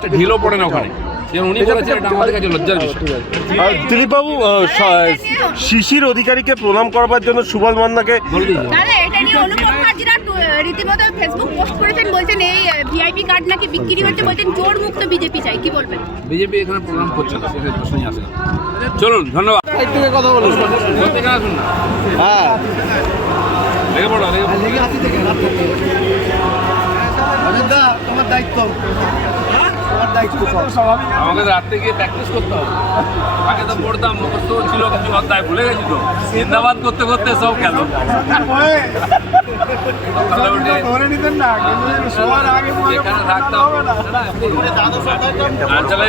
একটা ঢিলও পড়ে না ওখানে। উনি বলেছেন এটা আমাদের কাছে লজ্জার বিষয়। দিলীপবাবু শিশির অধিকারীকে প্রণাম করবার জন্য সুবল মান্নাকে রীতিমতো ফেসবুক পোস্ট করেছেন বলছেন এই ভিআইপি কার্ড নাকি বিক্রি হচ্ছে বলছেন জোর মুক্ত বিজেপি চাই কি বলবেন? বিজেপি এখানে প্রোগ্রাম করছে না সেখানে প্রশ্নই আসে চলুন ধন্যবাদ। কথা বলুন। হ্যাঁ। লেগে পড়ো লেগে পড়ো। থেকে। অযোধ্যা তোমার দায়িত্ব। তোমার দায়িত্ব আমাকে রাত্রে গিয়ে প্র্যাকটিস করতে হবে। আগে তো পড়তাম, মুখস্থ ছিল, কিছু অধ্যায় ভুলে গেছি তো। জিন্দাবাদ করতে করতে সব গেল। সকালে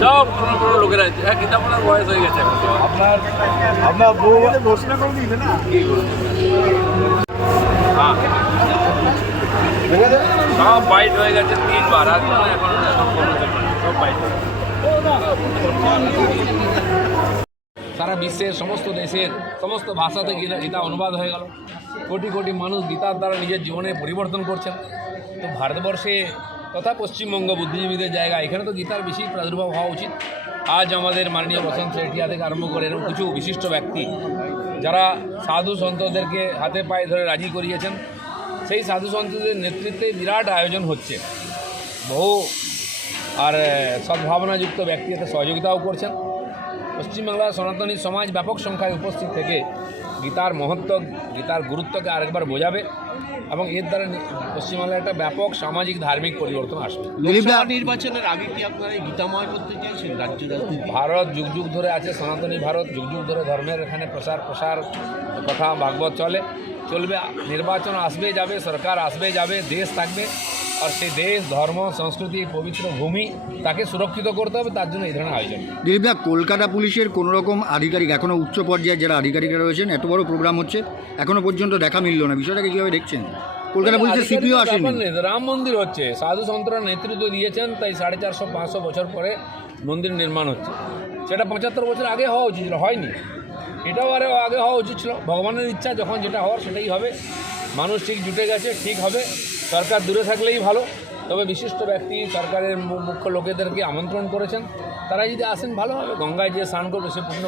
সব পুরো পুরো লোকেরা আছে। হ্যাঁ কিতাব পড়ার বয়স হয়ে গেছে আপনার আপনার বউ ঘোষণা করে দিয়েছে না? হ্যাঁ। সব বাইট হয়ে গেছে তিনবার আর এখন সব বাইট সারা বিশ্বের সমস্ত দেশের সমস্ত ভাষাতে গীতা গীতা অনুবাদ হয়ে গেল। কোটি কোটি মানুষ গীতার দ্বারা নিজের জীবনে পরিবর্তন করছেন। তো ভারতবর্ষে তথা পশ্চিমবঙ্গ বুদ্ধিজীবীদের জায়গা। এখানে তো গীতার বেশি প্রাদুর্ভাব হওয়া উচিত। আজ আমাদের মাননীয় বসন্ত শেঠিয়া থেকে আরম্ভ করে এরকম কিছু বিশিষ্ট ব্যক্তি, যারা সাধু সন্তদেরকে হাতে পায়ে ধরে রাজি করিয়েছেন, সেই সাধু সন্তদের নেতৃত্বে বিরাট আয়োজন হচ্ছে। বহু আর, সদ্ভাবনাযুক্ত ব্যক্তি এতে সহযোগিতাও করছেন। পশ্চিমবাংলার সনাতনী সমাজ ব্যাপক সংখ্যায় উপস্থিত থেকে গীতার মহত্ব গীতার গুরুত্বকে আরেকবার বোঝাবে এবং এর দ্বারা পশ্চিমবাংলার একটা ব্যাপক সামাজিক ধার্মিক পরিবর্তন আসবে। নির্বাচনের আগে কি আপনারা এই গীতাময় করতে চাইছেন রাজ্য রাজনীতি? ভারত যুগ যুগ ধরে আছে সনাতনী ভারত যুগ যুগ ধরে ধর্মের এখানে প্রসার প্রসার কথা ভাগবত চলে। চলবে নির্বাচন আসবে যাবে সরকার আসবে যাবে দেশ থাকবে। আর সেই দেশ ধর্ম সংস্কৃতি পবিত্র ভূমি তাকে সুরক্ষিত করতে হবে তার জন্য এই ধরনের আয়োজন। দিলীপদা কলকাতা পুলিশের কোনো রকম আধিকারিক এখনও উচ্চ পর্যায়ের যারা আধিকারিকরা রয়েছেন এত বড় প্রোগ্রাম হচ্ছে এখনও পর্যন্ত দেখা মিলল না। বিষয়টাকে কীভাবে দেখছেন? কলকাতা পুলিশের সিপিও আসেনি। রাম মন্দির হচ্ছে সাধু সন্তরা নেতৃত্ব দিয়েছেন তাই সাড়ে চারশো পাঁচশো বছর পরে মন্দির নির্মাণ হচ্ছে। সেটা পঁচাত্তর বছর আগে হওয়া উচিত ছিল হয়নি। এটাও আরও আগে হওয়া উচিত ছিল। ভগবানের ইচ্ছা যখন যেটা হওয়ার সেটাই হবে। মানুষ ঠিক জুটে গেছে ঠিক হবে। সরকার দূরে থাকলেই ভালো। তবে বিশিষ্ট ব্যক্তি সরকারের মুখ্য লোকেদেরকে আমন্ত্রণ করেছেন। তারা যদি আসেন ভালো হবে। গঙ্গায় যে স্নান করবে সে পূর্ণ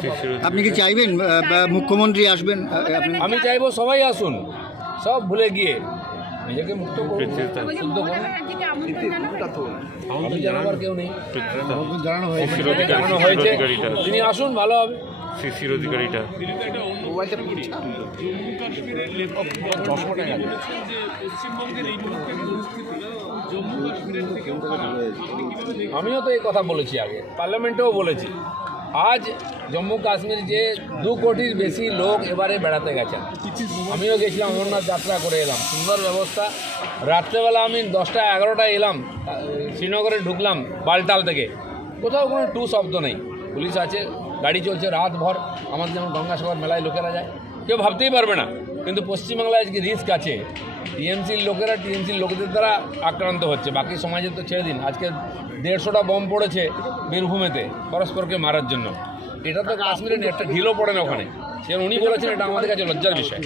আপনি কি চাইবেন? মুখ্যমন্ত্রী আসবেন? আমি চাইব সবাই আসুন। সব ভুলে গিয়ে নিজেকে মুক্ত করুন। শুদ্ধ আমি জানাবার কেউ নেই। জানানো হয়েছে। তিনি আসুন ভালো হবে। অধিকারীটা। আমিও তো এই কথা বলেছি আগে পার্লামেন্টেও বলেছি। আজ জম্মু কাশ্মীর যে দু কোটির বেশি লোক এবারে বেড়াতে গেছেন। আমিও গেছিলাম অমরনাথ যাত্রা করে এলাম। সুন্দর ব্যবস্থা। রাত্রেবেলা আমি দশটা এগারোটায় এলাম শ্রীনগরে ঢুকলাম বালটাল থেকে। কোথাও কোনো টু শব্দ নেই। পুলিশ আছে গাড়ি চলছে রাত ভর। আমাদের যেমন গঙ্গাসাগর মেলায় লোকেরা যায়। কেউ ভাবতেই পারবে না। কিন্তু পশ্চিমবাংলায় আজকে রিস্ক আছে। টিএমসির লোকেরা টিএমসির লোকদের দ্বারা আক্রান্ত হচ্ছে। বাকি সমাজের তো ছেড়ে দিন। আজকে দেড়শোটা বম পড়েছে বীরভূমেতে পরস্পরকে মারার জন্য। এটা তো কাশ্মীরে একটা ঢিলও পড়ে না ওখানে। সে উনি বলেছেন, এটা আমাদের কাছে লজ্জার বিষয়।